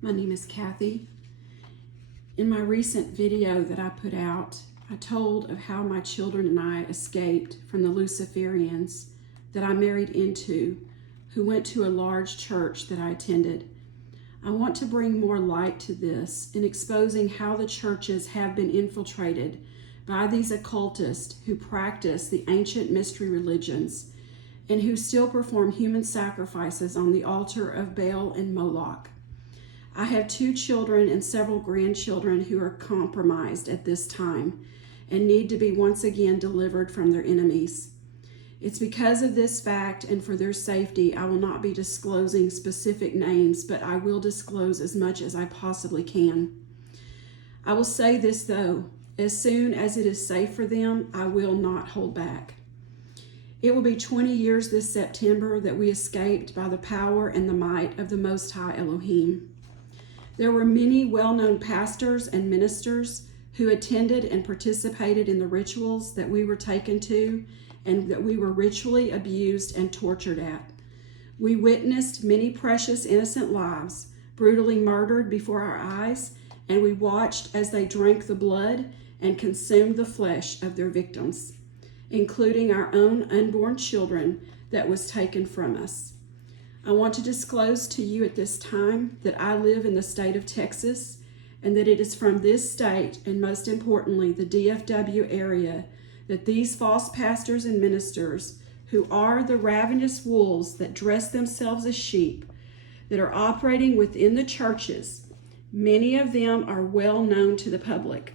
My name is Kathy. In my recent video that I put out, I told of how my children and I escaped from the Luciferians that I married into, who went to a large church that I attended. I want to bring more light to this in exposing how the churches have been infiltrated by these occultists who practice the ancient mystery religions and who still perform human sacrifices on the altar of Baal and Moloch. I have 2 children and several grandchildren who are compromised at this time and need to be once again delivered from their enemies. It's because of this fact and for their safety I will not be disclosing specific names, but I will disclose as much as I possibly can. I will say this though, as soon as it is safe for them, I will not hold back. It will be 20 years this September that we escaped by the power and the might of the Most High Elohim. There were many well-known pastors and ministers who attended and participated in the rituals that we were taken to and that we were ritually abused and tortured at. We witnessed many precious innocent lives brutally murdered before our eyes, and we watched as they drank the blood and consumed the flesh of their victims, including our own unborn children that was taken from us. I want to disclose to you at this time that I live in the state of Texas and that it is from this state, and most importantly, the DFW area, that these false pastors and ministers, who are the ravenous wolves that dress themselves as sheep, that are operating within the churches. Many of them are well known to the public.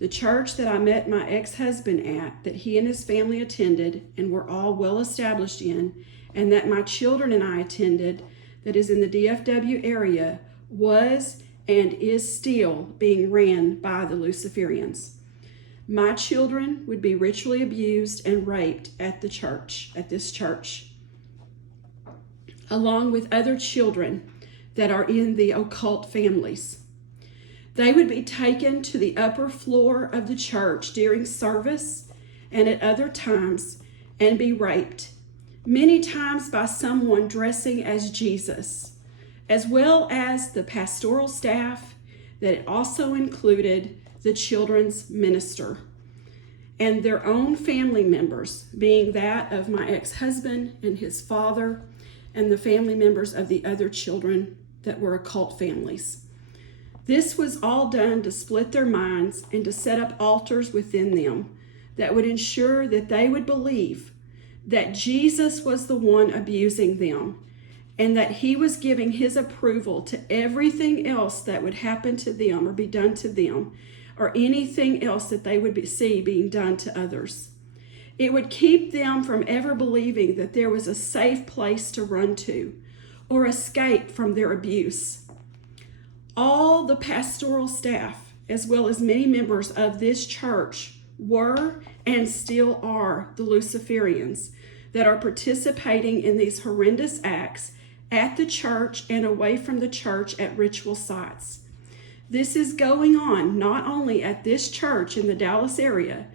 The church that I met my ex-husband at, that he and his family attended and were all well established in, and that my children and I attended, that is in the DFW area, was and is still being ran by the Luciferians. My children would be ritually abused and raped at this church, along with other children that are in the occult families. They would be taken to the upper floor of the church during service and at other times and be raped, many times by someone dressing as Jesus, as well as the pastoral staff that also included the children's minister and their own family members, being that of my ex-husband and his father and the family members of the other children that were occult families. This was all done to split their minds and to set up altars within them that would ensure that they would believe that Jesus was the one abusing them and that he was giving his approval to everything else that would happen to them or be done to them, or anything else that they would see being done to others. It would keep them from ever believing that there was a safe place to run to or escape from their abuse. All the pastoral staff, as well as many members of this church, were and still are the Luciferians that are participating in these horrendous acts at the church and away from the church at ritual sites. This is going on not only at this church in the Dallas area,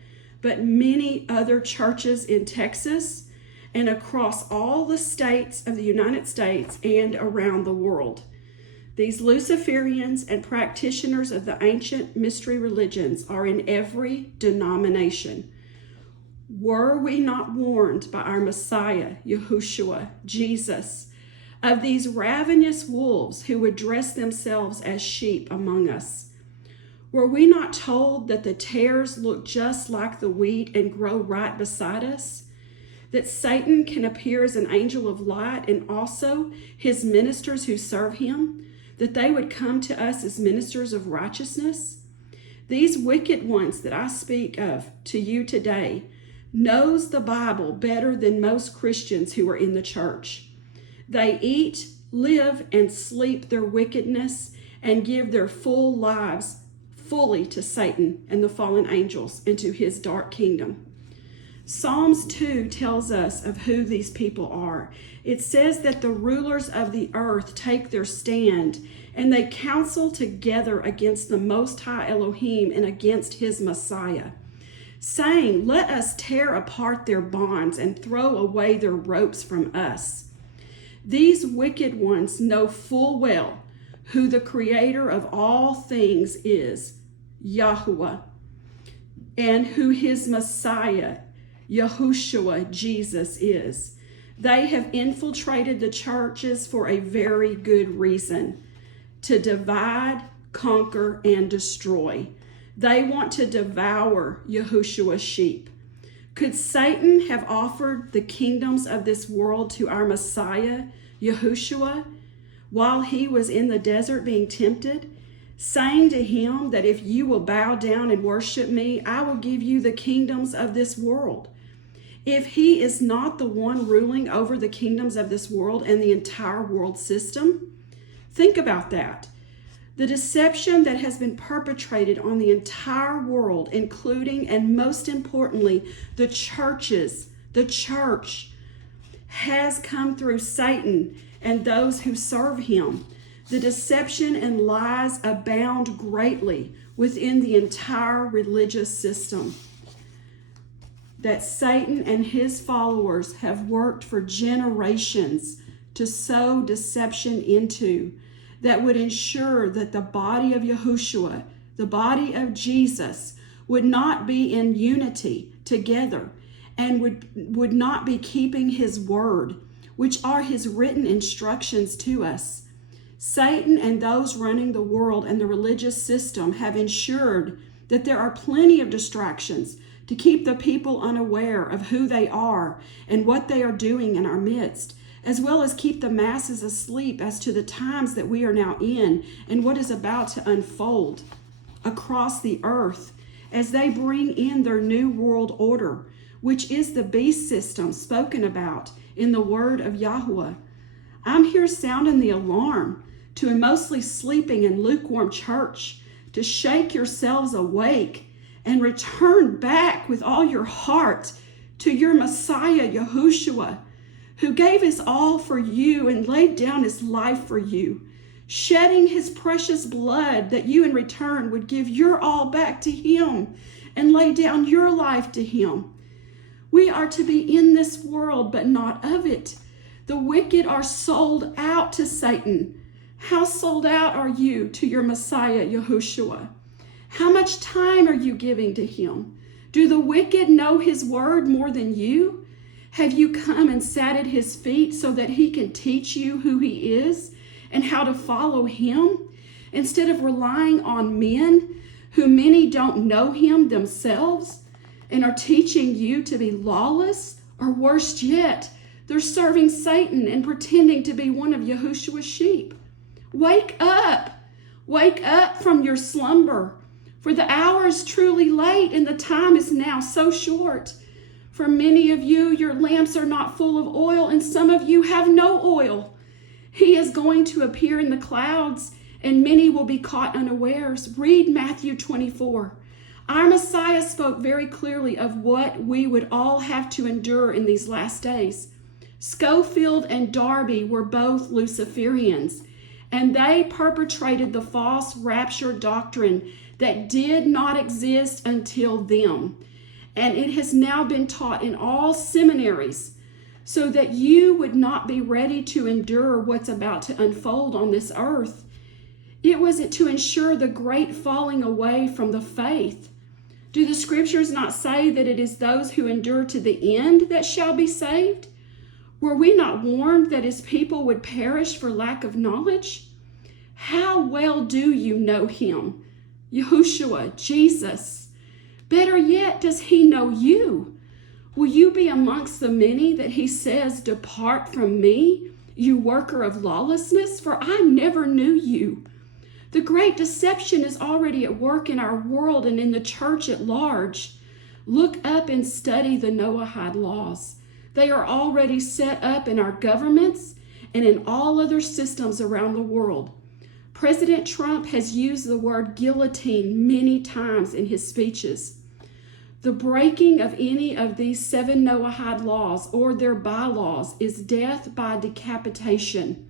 but many other churches in Texas and across all the states of the United States and around the world. These Luciferians and practitioners of the ancient mystery religions are in every denomination. Were we not warned by our Messiah, Yahushua, Jesus, of these ravenous wolves who would dress themselves as sheep among us? Were we not told that the tares look just like the wheat and grow right beside us? That Satan can appear as an angel of light and also his ministers who serve him, that they would come to us as ministers of righteousness? These wicked ones that I speak of to you today knows the Bible better than most Christians who are in the church. They eat, live, and sleep their wickedness and give their full lives fully to Satan and the fallen angels and to his dark kingdom. Psalms 2 tells us of who these people are. It says that the rulers of the earth take their stand and they counsel together against the Most High Elohim and against his Messiah, saying, "Let us tear apart their bonds and throw away their ropes from us." These wicked ones know full well who the creator of all things is, Yahuwah, and who his Messiah, Yahushua, Jesus, is. They have infiltrated the churches for a very good reason: to divide, conquer, and destroy. They want to devour Yahushua's sheep. Could Satan have offered the kingdoms of this world to our Messiah, Yahushua, while he was in the desert being tempted, saying to him that if you will bow down and worship me, I will give you the kingdoms of this world? If he is not the one ruling over the kingdoms of this world and the entire world system, think about that. The deception that has been perpetrated on the entire world, including and most importantly, the churches, the church, has come through Satan and those who serve him. The deception and lies abound greatly within the entire religious system that Satan and his followers have worked for generations to sow deception into, that would ensure that the body of Yahushua, the body of Jesus, would not be in unity together and would not be keeping his word, which are his written instructions to us. Satan and those running the world and the religious system have ensured that there are plenty of distractions to keep the people unaware of who they are and what they are doing in our midst, as well as keep the masses asleep as to the times that we are now in and what is about to unfold across the earth as they bring in their new world order, which is the beast system spoken about in the word of Yahuwah. I'm here sounding the alarm to a mostly sleeping and lukewarm church to shake yourselves awake and return back with all your heart to your Messiah, Yahushua, who gave his all for you and laid down his life for you, shedding his precious blood that you in return would give your all back to him and lay down your life to him. We are to be in this world, but not of it. The wicked are sold out to Satan. How sold out are you to your Messiah, Yahushua? How much time are you giving to him? Do the wicked know his word more than you? Have you come and sat at his feet so that he can teach you who he is and how to follow him, instead of relying on men who many don't know him themselves and are teaching you to be lawless? Or worse yet, they're serving Satan and pretending to be one of Yahushua's sheep. Wake up! Wake up from your slumber, for the hour is truly late and the time is now so short. For many of you, your lamps are not full of oil, and some of you have no oil. He is going to appear in the clouds, and many will be caught unawares. Read Matthew 24. Our Messiah spoke very clearly of what we would all have to endure in these last days. Schofield and Darby were both Luciferians, and they perpetrated the false rapture doctrine that did not exist until them. And it has now been taught in all seminaries so that you would not be ready to endure what's about to unfold on this earth. It was to ensure the great falling away from the faith. Do the scriptures not say that it is those who endure to the end that shall be saved? Were we not warned that his people would perish for lack of knowledge? How well do you know him, Yahushua, Jesus? Better yet, does he know you? Will you be amongst the many that he says, "Depart from me, you worker of lawlessness, for I never knew you"? The great deception is already at work in our world and in the church at large. Look up and study the Noahide laws. They are already set up in our governments and in all other systems around the world. President Trump has used the word guillotine many times in his speeches. The breaking of any of these 7 Noahide laws or their bylaws is death by decapitation.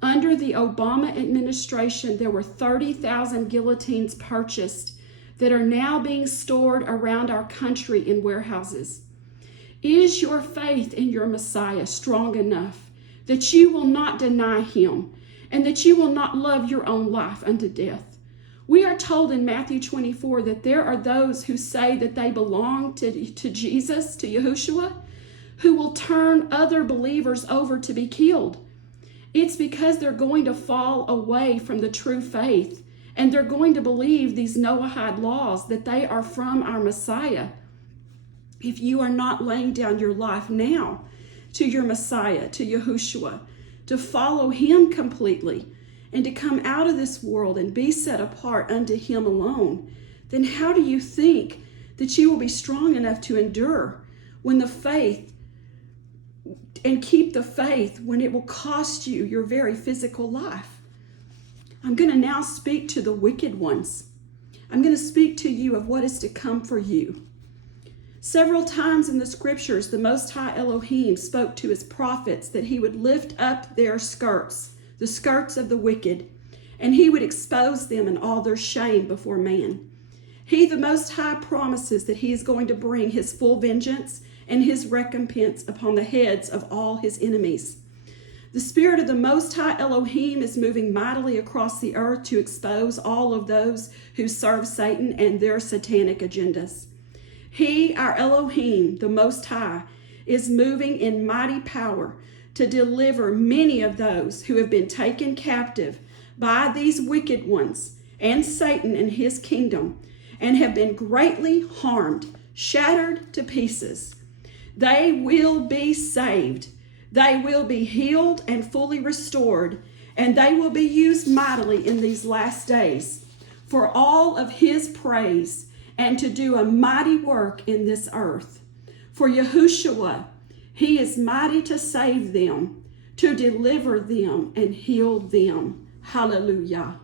Under the Obama administration, there were 30,000 guillotines purchased that are now being stored around our country in warehouses. Is your faith in your Messiah strong enough that you will not deny him and that you will not love your own life unto death. We are told in Matthew 24 that there are those who say that they belong to Jesus, to Yahushua, who will turn other believers over to be killed. It's because they're going to fall away from the true faith, and they're going to believe these Noahide laws that they are from our Messiah. If you are not laying down your life now to your Messiah, to Yahushua, to follow him completely, and to come out of this world and be set apart unto him alone, then how do you think that you will be strong enough to endure when the faith and keep the faith when it will cost you your very physical life? I'm going to now speak to the wicked ones. I'm going to speak to you of what is to come for you. Several times in the scriptures, the Most High Elohim spoke to his prophets that he would lift up their skirts, the skirts of the wicked, and he would expose them in all their shame before man. He, the Most High, promises that he is going to bring his full vengeance and his recompense upon the heads of all his enemies. The Spirit of the Most High Elohim is moving mightily across the earth to expose all of those who serve Satan and their satanic agendas. He, our Elohim, the Most High, is moving in mighty power to deliver many of those who have been taken captive by these wicked ones and Satan and his kingdom, and have been greatly harmed, shattered to pieces. They will be saved. They will be healed and fully restored, and they will be used mightily in these last days for all of his praise and to do a mighty work in this earth. For Yahushua, he is mighty to save them, to deliver them and heal them. Hallelujah.